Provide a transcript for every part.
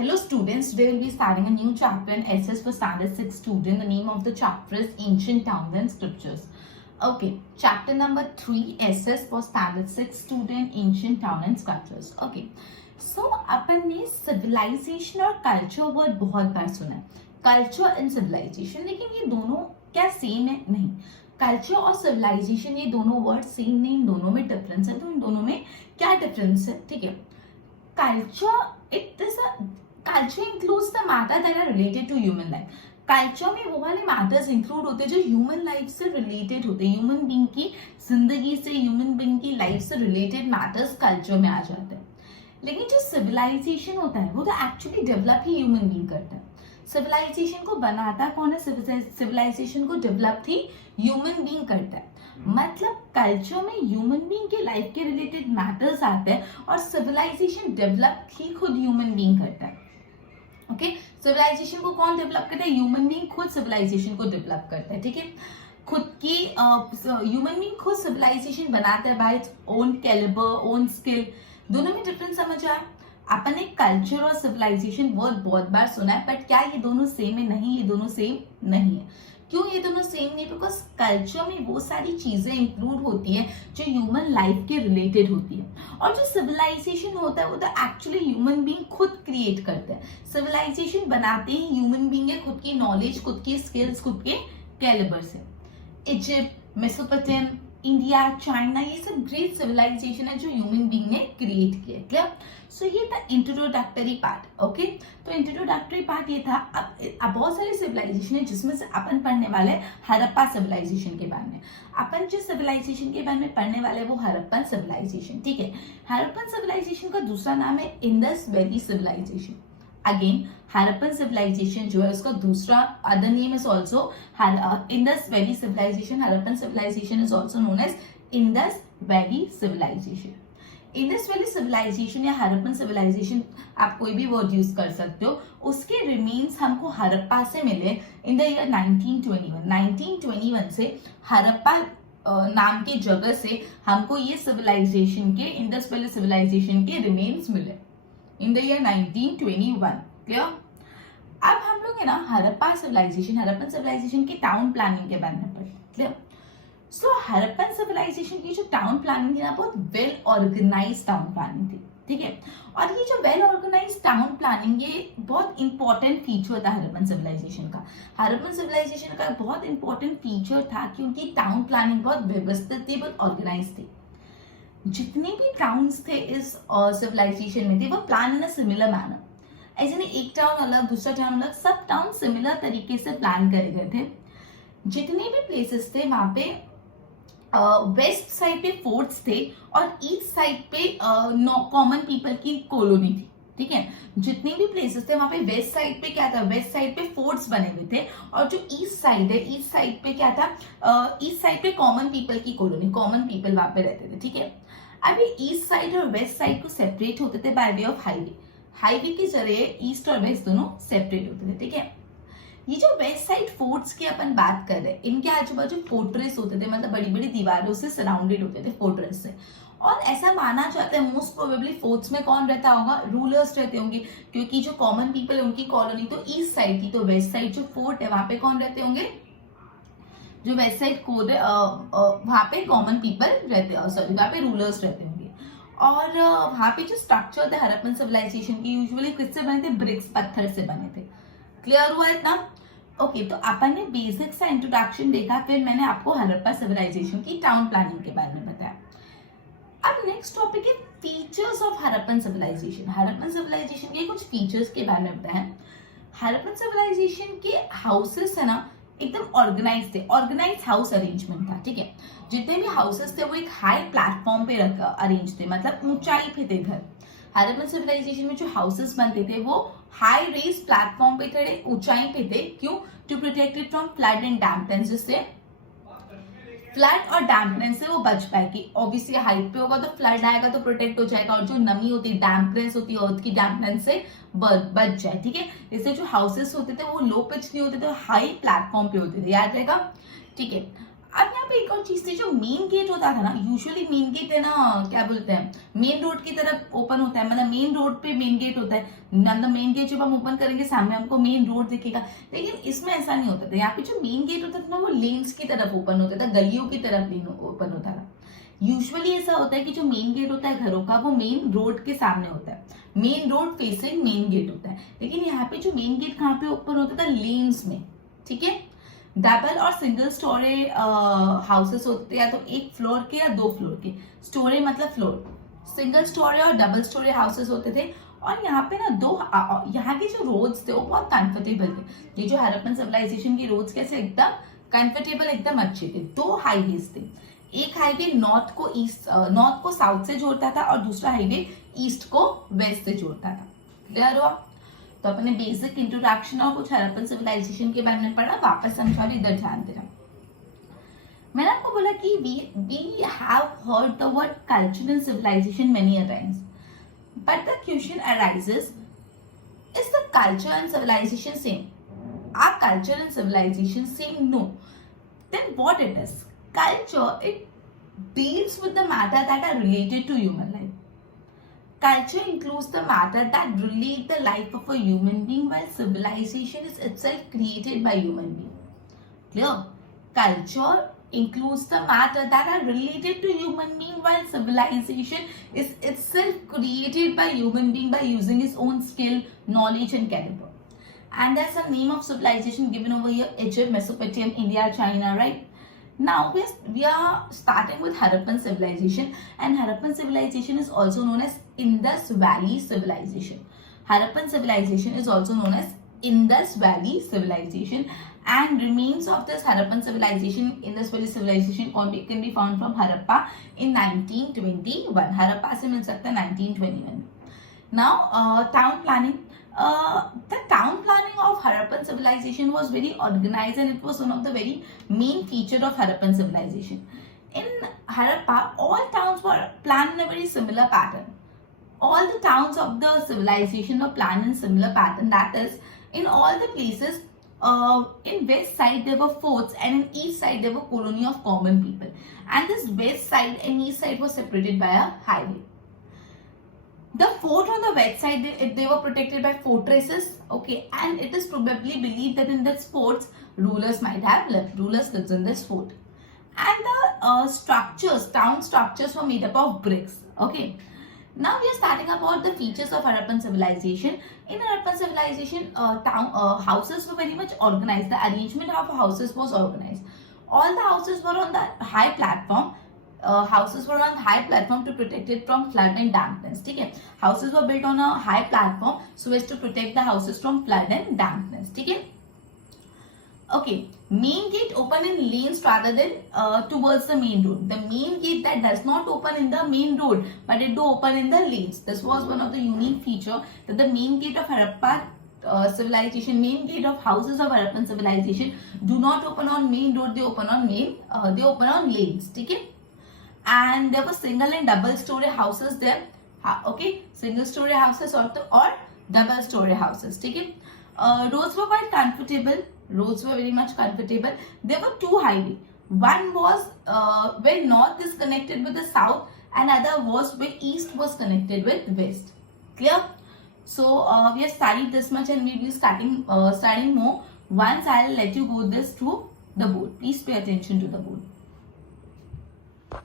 Hello students, today we'll be starting a new chapter in SS for Standard 6 student. The name of the chapter is Ancient Towns and Scriptures. Okay, chapter number 3 SS for Standard 6 student, Ancient Town and Scriptures. Okay, so अपन ने civilization और culture word बहुत बार सुना है. Culture and civilization, लेकिन ये दोनों क्या same है? नहीं. कल्चर और सिविलाइजेशन ये दोनों वर्ड सेम नहीं, इन दोनों में डिफरेंस है. तो इन दोनों में क्या डिफरेंस है? ठीक है, culture it is culture includes the matter that are related to human life. Culture में वो वाले मैटर्स इंक्लूड होते हैं जो ह्यूमन लाइफ से रिलेटेड होते हैं, ह्यूमन बीइंग की जिंदगी से, ह्यूमन बीइंग की लाइफ से रिलेटेड मैटर्स कल्चर में आ जाते हैं. लेकिन जो सिविलाइजेशन होता है वो तो एक्चुअली डेवलप ही ह्यूमन बीइंग करता है. सिविलाइजेशन को बनाता कौन है? सिविलाइजेशन को डेवलप ही ह्यूमन बीइंग करता है. मतलब कल्चर में ह्यूमन बीइंग के लाइफ के रिलेटेड मैटर्स आते हैं और सिविलाइजेशन डेवलप ही खुद ह्यूमन बीइंग करता है. ओके, सिविलाइजेशन को कौन डेवलप करता है? ह्यूमन बीइंग खुद सिविलाइजेशन को डेवलप करता है. ठीक है, खुद की ह्यूमन बीइंग खुद सिविलाइजेशन बनाता है by its own calibre, own skill. दोनों में डिफरेंस समझ आया? अपन ने कल्चर और सिविलाइजेशन वर्ड बहुत बार सुना है, बट क्या ये दोनों सेम है? नहीं, ये दोनों सेम नहीं है. क्यों ये दोनों सेम नहीं? बिकॉज कल्चर में वो सारी चीजें इंक्लूड होती है जो ह्यूमन लाइफ के रिलेटेड होती है, और जो सिविलाइजेशन होता है वो तो एक्चुअली ह्यूमन बीइंग खुद क्रिएट करते हैं. सिविलाइजेशन बनाते ही ह्यूमन बीइंग है, खुद की नॉलेज, खुद की स्किल्स, खुद के कैलिबर से. इजिप्ट, मेसोपोटामिया, इंडिया, चाइना, ये सब ग्रेट सिविलाइजेशन है जो ह्यूमन बीइंग ने क्रिएट किया. क्लियर? सो ये था इंट्रोडक्टरी पार्ट. ओके, तो इंट्रोडक्टरी पार्ट ये था. अब बहुत सारे सिविलाइजेशन है जिसमें से अपन पढ़ने वाले हड़प्पा सिविलाइजेशन के बारे में. अपन जिस सिविलाइजेशन के बारे में पढ़ने वाले वो हड़प्पन सिविलाइजेशन. ठीक है, हड़प्पन सिविलाइजेशन का दूसरा नाम है Indus valley civilization. Again Harappan civilization जो है उसका दूसरा other name is also Indus valley civilization. Harappan civilization is also known as Indus valley civilization. Indus valley civilization या हड़प्पन सिविलाइजेशन, आप कोई भी वर्ड यूज कर सकते हो. उसके रिमेन्स हमको हड़प्पा से मिले इन द ईयर 1921. 1921 से हड़प्पा नाम की जगह से हमको ये सिविलाइजेशन के, इंडस वैली सिविलाइजेशन के रिमेन्स मिले इन द ईयर 1921. क्लियर? अब हम लोग है ना हड़प्पा सिविलाइजेशन, हड़प्पन सिविलाइजेशन की टाउन प्लानिंग के बारे में पढ़े. क्लियर? सो हड़प्पन सिविलाइजेशन की जो टाउन प्लानिंग थी ना, बहुत वेल ऑर्गेनाइज टाउन प्लानिंग थी. ठीक है, और ये जो वेल ऑर्गेनाइज टाउन प्लानिंग ये बहुत इंपॉर्टेंट फीचर था हड़प्पन सिविलाइजेशन का. हड़प्पन सिविलाइजेशन का बहुत इंपॉर्टेंट फीचर था कि उनकी टाउन प्लानिंग बहुत व्यवस्थित थी, बहुत ऑर्गेनाइज थी. जितने भी टाउन्स थे इस सिविलाइजेशन में थे वो plan in a similar manner. ऐसे नहीं एक टाउन अलग, दूसरा टाउन अलग, सब टाउन सिमिलर तरीके से प्लान करे गए थे. जितने भी प्लेसेस थे वहां पे वेस्ट साइड पे फोर्ट्स थे और ईस्ट साइड पे कॉमन पीपल की कॉलोनी थी. ठीक है, जितने भी प्लेसेस थे वहां पे वेस्ट साइड पे क्या था? वेस्ट साइड पे फोर्ट्स बने हुए थे, और जो ईस्ट साइड है, ईस्ट साइड पे क्या था? ईस्ट साइड पे कॉमन पीपल की कॉलोनी, कॉमन पीपल वहां पे रहते थे. ठीक है, अभी ईस्ट साइड और वेस्ट साइड को सेपरेट होते थे by way of highway. Highway के जरिए ईस्ट और वेस्ट दोनों सेपरेट होते थे. ठीक है, ये जो वेस्ट साइड फोर्ट्स की अपन बात कर रहे हैं, इनके आजू बाजू फोर्ट्रेस होते थे, मतलब बड़ी बड़ी दीवारों से सराउंडेड होते थे फोर्ट्रेस से. और ऐसा माना जाता है मोस्ट प्रोबेबली फोर्ट्स में कौन रहता होगा? रूलर्स रहते होंगे, क्योंकि जो कॉमन पीपल है उनकी कॉलोनी तो ईस्ट साइड थी, तो वेस्ट साइड जो फोर्ट है वहां पे कौन रहते होंगे? जो वेस्ट साइड कोड है वहां पे कॉमन पीपल रहते, सॉरी वहां पे रूलर्स रहते होंगे. और वहां पे जो स्ट्रक्चर थे हड़प्पन सिविलाइजेशन की यूजुअली किससे बने थे? ब्रिक्स, पत्थर से बने थे. क्लियर हुआ इतना? ओके, तो अपन ने बेसिक सा इंट्रोडक्शन देखा, फिर मैंने आपको हड़प्पा सिविलाइजेशन की टाउन प्लानिंग के बारे में बताया. अब नेक्स्ट टॉपिक है features of Harappan civilization. Harappan civilization के कुछ फीचर्स के बारे में बताया. हड़प्पन सिविलाइजेशन के हाउसेस है ना एकदम ऑर्गेनाइज थे, ऑर्गेनाइज हाउस अरेंजमेंट था. ठीक है, जितने भी हाउसेस थे वो एक हाई प्लेटफॉर्म पे अरेंज थे, मतलब ऊंचाई पे थे घर. हड़प्पन सिविलाइजेशन में जो हाउसेस बनते थे वो हाई रेस प्लेटफॉर्म पे थे, ऊंचाई पे थे. क्यों? To protect it from flood and dampness, जिससे फ्लड और डैम्पनेस से वो बच पाएगी. ऑब्वियसली हाइट पे होगा तो फ्लड आएगा तो प्रोटेक्ट हो जाएगा, और जो नमी होती है, डैम्पनेस होती है अर्थ की, डैम्पनेस से बच जाए. ठीक है, इससे जो हाउसेस होते थे वो लो पिच नहीं होते थे, हाई प्लेटफॉर्म पे होते थे. याद रहेगा? ठीक है, अब यहाँ पे एक और चीज थी, जो मेन गेट होता था ना, यूजुअली मेन गेट है ना, क्या बोलते हैं, मेन रोड की तरफ ओपन होता है, मतलब मेन रोड पे मेन गेट होता है, मतलब मेन गेट जब हम ओपन करेंगे सामने हमको मेन रोड दिखेगा, लेकिन इसमें ऐसा नहीं होता था। यहाँ पे जो मेन गेट होता था ना, वो लेन्स की तरफ ओपन होता था, गलियों की तरफ ओपन होता था। यूजुअली ऐसा होता है कि जो मेन गेट होता है घरों का, वो मेन रोड के सामने होता है, main road facing main gate होता है, लेकिन यहाँ पे जो मेन गेट कहाँ पे ओपन होता था, लेन्स में, ठीक है। डबल और सिंगल स्टोरी हाउसेस होते हैं, या तो एक फ्लोर के या 2 फ्लोर के, स्टोरी मतलब फ्लोर, सिंगल स्टोरी और डबल स्टोरी हाउसेस होते थे। और यहाँ पे ना यहाँ के जो रोड्स थे वो बहुत कंफर्टेबल थे। ये जो हड़प्पन सिविलाइजेशन की रोड्स कैसे एकदम कंफर्टेबल, एकदम अच्छे थे। 2 हाईवेज थे, एक हाईवे नॉर्थ को साउथ से जोड़ता था और दूसरा हाईवे ईस्ट को वेस्ट से जोड़ता था। क्लियर हुआ? तो अपने बेसिक इंट्रोडक्शन और कुछ हड़प्पन सिविलाइजेशन के बारे में पढ़ा, वापस समझा, इधर ध्यान देना। मैंने आपको बोला कि we have heard the word culture and civilization many a times, but the question arises, is the culture and civilization same? Are culture and civilization same? No. Then what it is? Culture, it deals with the matter that are related to human life. Culture includes the matter that relate the life of a human being, while civilization is itself created by human being. Clear? Culture includes the matter that are related to human being, while civilization is itself created by human being by using his own skill, knowledge and caliber. And there's a name of civilization given over here: Egypt, Mesopotamia, India, China, right? Now we are starting with Harappan civilization, and Harappan civilization is also known as Indus Valley civilization. Harappan civilization is also known as Indus Valley civilization, and remains of this Harappan civilization, Indus Valley civilization, can be found from Harappa in 1921. Harappa से मिल सकता है 1921. Now town planning. The town planning of Harappan civilization was very organized, and it was one of the very main feature of Harappan civilization. In Harappa, all towns were planned in a very similar pattern. All the towns of the civilization were planned in similar pattern. That is, in all the places, in west side there were forts, and in east side there were colony of common people. And this west side and east side was separated by a highway. The fort on the west side, they were protected by fortresses, okay, and it is probably believed that in this forts rulers might have lived. Rulers lived in this fort, and the town structures were made up of bricks. Okay, now we are starting about the features of Harappan civilization. In Harappan civilization, houses were very much organized. The arrangement of houses was organized. All the houses were on the high platform. Houses were on high platform to protect it from flood and dampness. ठीक है, houses were built on a high platform so as to protect the houses from flood and dampness. ठीक है, okay. Main gate open in lanes rather than towards the main road. The main gate that does not open in the main road, but it do open in the lanes. This was one of the unique feature, that the main gate of Harappa civilization, main gate of houses of Harappan civilization do not open on main road. They open on lanes. ठीक है. And there were single and double story houses there. Okay, single story houses or double story houses. ठीक है. Roads were quite comfortable. Roads were very much comfortable. There were 2 highways. One was where north is connected with the south, and other was where east was connected with west. Clear? So we have studied this much, and we will be studying more once I'll let you go this through the board. Please pay attention to the board.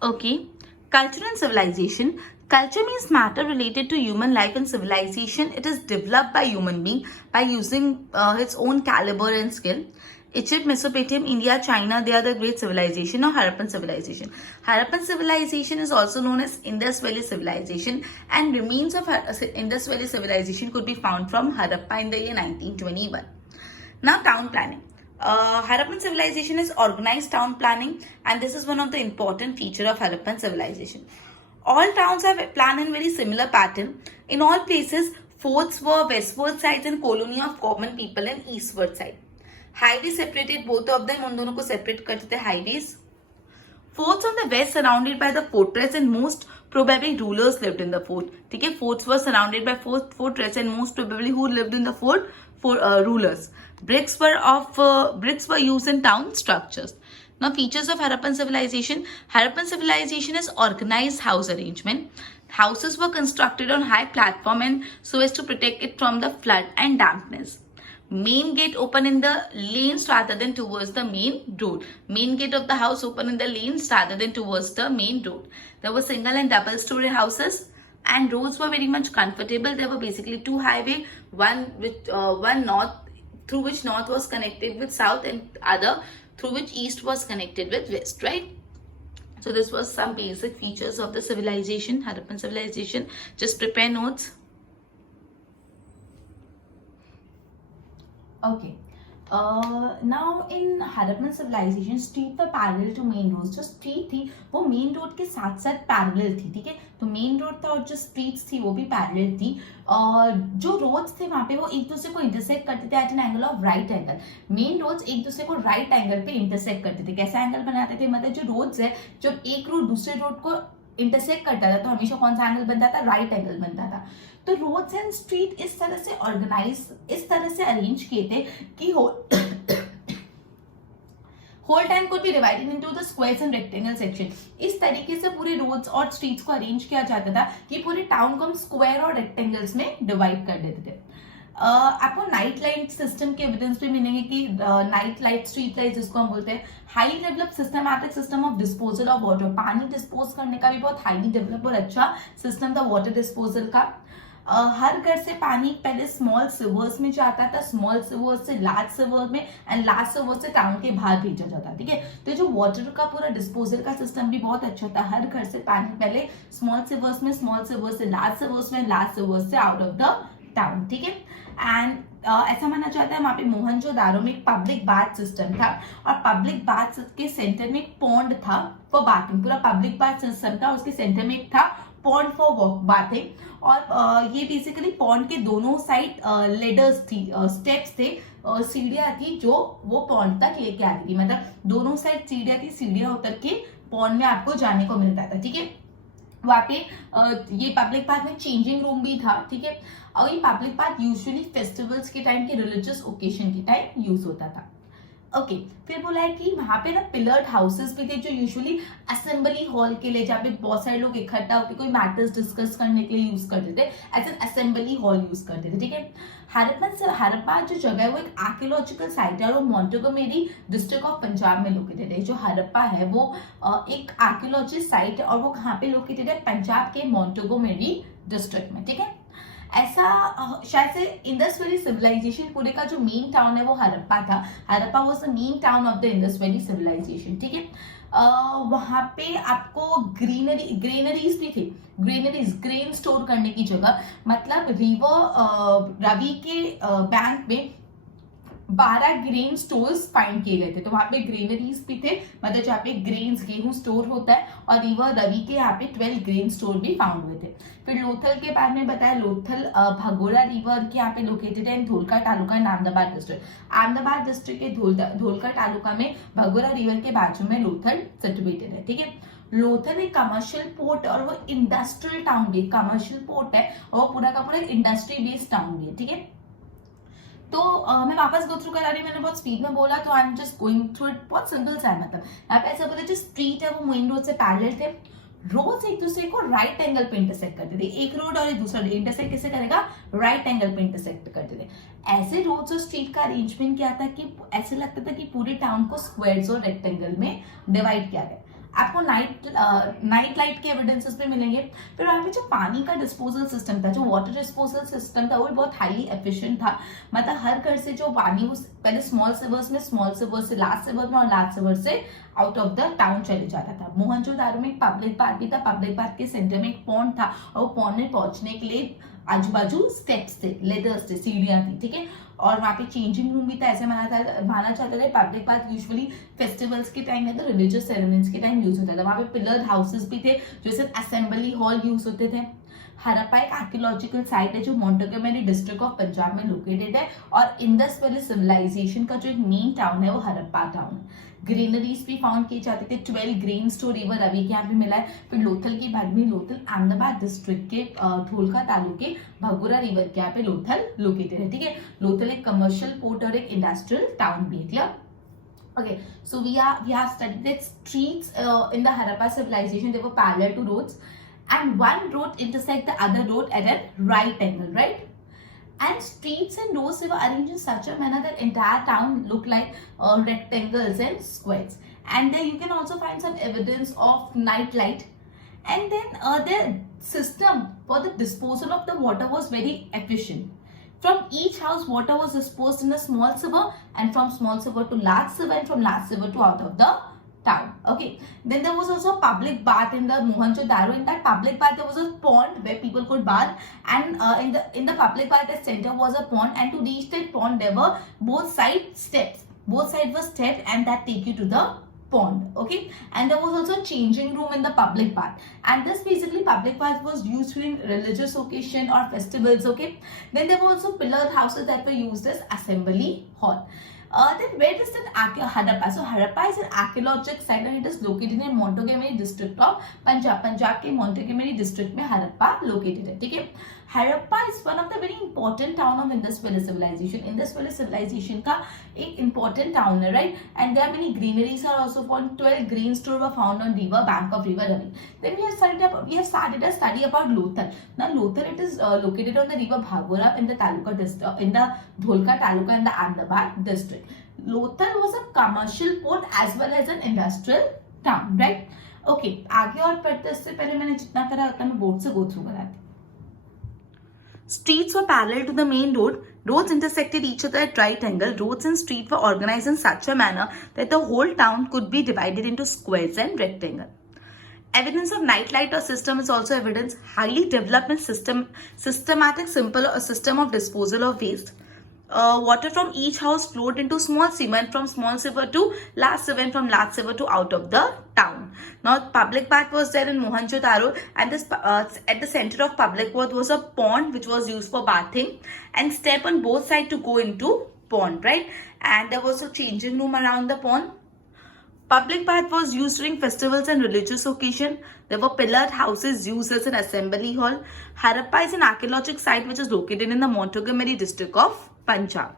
Okay, culture and civilization. Culture means matter related to human life, and civilization, it is developed by human being by using its own caliber and skill. Egypt, Mesopotamia, India, China, they are the great civilization or Harappan civilization. Harappan civilization is also known as Indus Valley civilization, and remains of Indus Valley civilization could be found from Harappa in the year 1921. Now, town planning. Harappan civilization is organized town planning, and this is one of the important feature of Harappan civilization. All towns are planned in very similar pattern. In all places, forts were westward sides and colony of common people and eastward side. Highway separated both of them. उन दोनों को separate करते थे highways. Forts on the west surrounded by the fortress, and most probably rulers lived in the fort. ठीक है, forts were surrounded by fortress, and most probably who lived in the fort? For rulers. Bricks were used in town structures. Now, features of Harappan civilization. Harappan civilization is organized house arrangement. Houses were constructed on high platform and so as to protect it from the flood and dampness. Main gate open in the lanes rather than towards the main road. Main gate of the house open in the lanes rather than towards the main road. There were single and double story houses, and roads were very much comfortable. There were basically two highway, one north, through which north was connected with south, and other through which east was connected with west, right? So this was some basic features of the civilization, Harappan civilization. Just prepare notes. Okay. Now in Harappan civilization, street were parallel to main roads. जो street थी वो main road के साथ साथ parallel थी, ठीक है? तो main road था और जो streets थी वो भी parallel थी. जो roads थे वहाँ पे वो एक दूसरे को intersect करते थे at an angle of right angle. Main roads एक दूसरे को right angle पे intersect करते थे. कैसा angle बनाते थे? मतलब जो roads है, जब एक road दूसरे road को इंटरसेक्ट करता था तो हमेशा कौन सा एंगल बनता था? राइट एंगल बनता था. तो रोड्स एंड स्ट्रीट इस तरह से ऑर्गेनाइज, इस तरह से अरेंज किए थे कि whole time could be divided into the squares and rectangle section. इस तरीके से पूरे रोड्स और स्ट्रीट्स को अरेंज किया जाता था कि पूरे टाउन को हम स्क्वायर और रेक्टेंगल्स में डिवाइड कर देते थे. आपको नाइट लाइट सिस्टम के एविडेंस भी मिलेंगे कि नाइट लाइट, स्ट्रीट लाइट जिसको हम बोलते हैं, highly develop systematic system of disposal of water. पानी डिस्पोज करने का भी बहुत हाईली डेवलप और अच्छा सिस्टम था वाटर डिस्पोजल का. हर घर से पानी पहले स्मॉल सिवर्स में जाता था, स्मॉल सिवर्स से लार्ज सिवर में, एंड लार्ज सिवर से टाउन के बाहर भेजा जाता, ठीक है. तो जो वाटर का पूरा डिस्पोजल का सिस्टम भी बहुत अच्छा था. हर घर से पानी पहले स्मॉल सिवर्स में, स्मॉल सिवर्स से लार्ज सिवर्स में, लार्ज सिवर्स से आउट ऑफ द टाउन, ठीक है. एंड ऐसा माना जाता है वहां पे मोहनजोदारो में एक पब्लिक बाथ सिस्टम था और पब्लिक बाथ के सेंटर में एक पॉन्ड था फॉर बाथिंग. पूरा पब्लिक बाथ सिस्टम था, उसके सेंटर में एक था पॉन्ड फॉर बाथिंग. और ये बेसिकली पॉन्ड के दोनों साइड लेडर्स थी, स्टेप्स थे, सीढ़ियां थी जो वो पॉन्ड तक लेके आती थी. मतलब दोनों साइड सीढ़ियां थी, सीढ़ियां उतर के पॉन्ड में आपको जाने को मिलता था, ठीक है. वहाँ पे ये पब्लिक पार्क में चेंजिंग रूम भी था, ठीक है. और ये पब्लिक पार्क यूजुअली फेस्टिवल्स के टाइम के रिलीजियस ओकेजन के टाइम यूज होता था. ओके, फिर बोला है कि वहां पे ना पिलर्ड हाउसेस भी थे जो यूजुअली असेंबली हॉल के लिए, जहाँ पे बहुत सारे लोग इकट्ठा होकर कोई मैटर्स डिस्कस करने के लिए यूज करते थे, as an assembly hall use करते थे, ठीक है. हरप्पा जो जगह है वो एक आर्कियोलॉजिकल साइट है और वो मोंटेगोमेरी डिस्ट्रिक्ट ऑफ पंजाब में लोकेटेड है. जो हरप्पा है वो एक आर्कियोलॉजिकल साइट है और वो कहाँ पे लोकेटेड है? पंजाब के मोंटेगोमेरी डिस्ट्रिक्ट में, ठीक है. ऐसा शायद से इंडस वैली सिविलाइजेशन पूरे का जो मेन टाउन है वो हरप्पा था. Harappa was the main town of the Indus valley civilization, ठीक है. वहां पे आपको ग्रेनरीज भी थे. ग्रेनरीज, ग्रेन स्टोर करने की जगह. मतलब रवि के बैंक में 12 ग्रेन स्टोर्स फाइंड किए गए थे. तो वहां पे ग्रेनरीज भी थे, मतलब जहाँ पे ग्रेन्स, गेहूं स्टोर होता है, और रिवर रवि के यहाँ पे 12 ग्रेन स्टोर भी फाउंड हुए थे. फिर लोथल के बारे में बताया. लोथल भगोड़ा रिवर के यहाँ पे लोकेटेड है, धोलका तालुका इन अहमदाबाद डिस्ट्रिक्ट. अहमदाबाद डिस्ट्रिक्ट के धोलका तालुका में भगोड़ा रिवर के बाजू में लोथल सिचुएटेड है, ठीक है. लोथल एक कमर्शियल पोर्ट और वो इंडस्ट्रियल टाउन भी, कमर्शियल पोर्ट है और वो पूरा का पूरा इंडस्ट्री बेस्ड टाउन भी है, ठीक है. तो मैं वापस गो थ्रू करा रही हूँ. मैंने बहुत स्पीड में बोला तो I am just going through it. बहुत सिंपल सा है. मतलब यहाँ पे ऐसा बोला जो स्ट्रीट है वो मेन रोड से पैरेलल थे. रोड्स एक दूसरे को राइट एंगल पे इंटरसेक्ट करते थे. एक रोड और एक दूसरा रोड इंटरसेक्ट कैसे करेगा? राइट एंगल पे इंटरसेक्ट करते थे. ऐसे रोड्स और स्ट्रीट का अरेंजमेंट क्या था कि ऐसे लगता था कि पूरे टाउन को स्क्वायर्स और रेक्टेंगल में डिवाइड किया गया. आपको नाइट लाइट के एविडेंसेस भी मिलेंगे. फिर वहाँ पे जो पानी का डिस्पोजल सिस्टम था, जो वाटर डिस्पोजल सिस्टम था, वो भी बहुत हाईली एफिशिएंट था. मतलब हर घर से जो पानी वो पहले स्मॉल सिवर्स में, स्मॉल सिवर से लार्ज सिवर में और लार्ज सिवर से आउट ऑफ द टाउन चले जाता था. मोहनजोदारो में एक पब्लिक पार्क भी था. पब्लिक पार्क के सेंटर में एक पॉन्ड था और वो पॉन्ड में पहुंचने के लिए आजू बाजू स्टेप्स थे, लेडर्स थे, सीढ़ियां थी, ठीक है. और वहाँ पे चेंजिंग रूम भी था. ऐसे माना जाता था पब्लिक पार्क यूजुअली फेस्टिवल्स के टाइम या तो रिलीजियस सेरेमनीज के टाइम यूज होता था. वहाँ पे पिलर हाउसेस भी थे जो सिर्फ असेंबली हॉल यूज होते थे. हरप्पा एक आर्कियोलॉजिकल साइट है जो मोंटेगोमेरी डिस्ट्रिक्ट ऑफ पंजाब में लोकेटेड है और इंडस वैली सिविलाइजेशन का जो एक मेन टाउन है वो हरप्पा टाउन. ग्रेनरीज भी फाउंड किए जाते थे. 12 ग्रेन स्टोर रिवर रवि के यहाँ भी मिला है. फिर लोथल की बात में, लोथल अहमदाबाद डिस्ट्रिक्ट के धोलका तालुके भगोड़ा रिवर के यहाँ पे लोथल लोकेटेड है, ठीक है. लोथल एक कमर्शियल पोर्ट और एक इंडस्ट्रियल टाउन भी है. Okay, so we have studied that streets in the Harappa civilization, they were parallel to roads, and one road intersect the other road at a right angle, right? And streets and roads, they were arranged in such a manner that entire town looked like rectangles and squares. And there you can also find some evidence of night light. And then their system for the disposal of the water was very efficient. From each house, water was disposed in a small sewer, and from small sewer to large sewer, and from large sewer to out of the town. Okay. Then there was also a public bath in the Mohenjo-daro. In that public bath, there was a pond where people could bath, and in the public bath, the center was a pond, and to reach that pond, there were both sides steps. Both sides were steps, and that take you to the pond. Okay, and there was also a changing room in the public bath, and this basically public bath was used during religious occasion or festivals. Okay, then there were also pillared houses that were used as assembly hall. Then where is that Harappa? So Harappa is an archaeological site and it is located in Montgomery district of Punjab. Punjab के Montgomery district में Harappa located है. ठीक है? Harappa is one of the very important town of Indus Valley civilization. Indus Valley civilization का एक important town है, right? And there are many greeneries are also found. 12 green stores were found on river bank of River Ravi. Then we have started a study about Lothal. Now Lothal, it is located on the river Bhagora in the Taluka district, in the Dholka Taluka in the Ahmedabad district. Lothal was a commercial port as well as an industrial town, right? Okay, आगे और पढ़ते इससे पहले मैंने जितना करा उतना मैं बोर्ड से go through कराती. Streets were parallel to the main road. Roads intersected each other at right angle. Roads and streets were organized in such a manner that the whole town could be divided into squares and rectangles. Evidence of nightlight or system is also evidence. Highly developed and systematic simple system of disposal of waste. Water from each house flowed into small sewer, and from small sewer to large sewer, and from large sewer to out of the town. Now, public bath was there in Mohenjo-daro, and this at the center of public bath was a pond which was used for bathing, and step on both sides to go into pond, right? And there was a changing room around the pond. Public bath was used during festivals and religious occasion. There were pillared houses used as an assembly hall. Harappa is an archaeological site which is located in the Montgomery district of Punjab.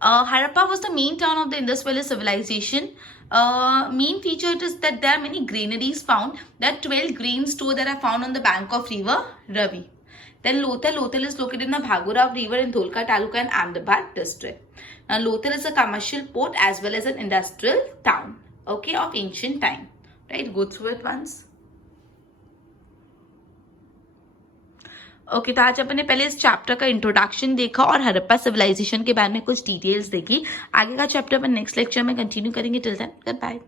Harappa was the main town of the Indus Valley civilization. Main feature is that there are many granaries found. There are 12 grain stores that are found on the bank of river Ravi. Then Lothal is located in the Bhagora river in Dholka Taluka and Ahmedabad district. Now Lothal is a commercial port as well as an industrial town, okay, of ancient time. Right, go through it once. Okay तो आज अपने पहले इस chapter का introduction देखा और Harappa civilisation के बारे में कुछ डिटेल्स देखी. आगे का चैप्टर अपन नेक्स्ट लेक्चर में कंटिन्यू करेंगे. Till then good bye.